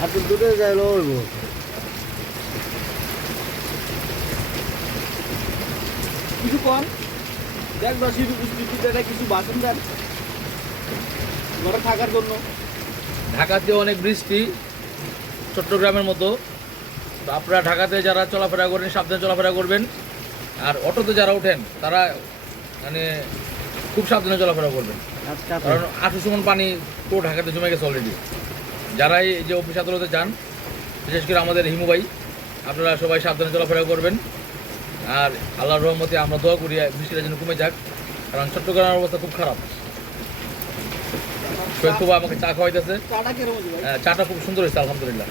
হাতের দুটো যাইলো হইব। কিছু কম দেশবাসীর উপস্থিতিতে কিছু বাসন দেন ঘরে থাকার জন্য। ঢাকাতে অনেক বৃষ্টি, চট্টগ্রামের মতো। তো আপনারা ঢাকাতে যারা চলাফেরা করেন সাবধানে চলাফেরা করবেন। আর অটোতে যারা ওঠেন তারা মানে খুব সাবধানে চলাফেরা করবেন, কারণ 800 মণ পানি পুরো ঢাকাতে জমে গেছে অলরেডি। যারাই এই যে অফিস আদালতে যান, বিশেষ করে আমাদের হিমু ভাই, আপনারা সবাই সাবধানে চলাফেরা করবেন। আর আল্লাহর রহমতে আমরা দোয়া করি বৃষ্টিটা যেন কমে যাক, কারণ চট্টগ্রামের অবস্থা খুব খারাপ। শহীদ খুব আমাকে চা খাওয়াইতেছে, চাটা কেরম হচ্ছে ভাই? চাটা খুব সুন্দর হয়েছে আলহামদুলিল্লাহ।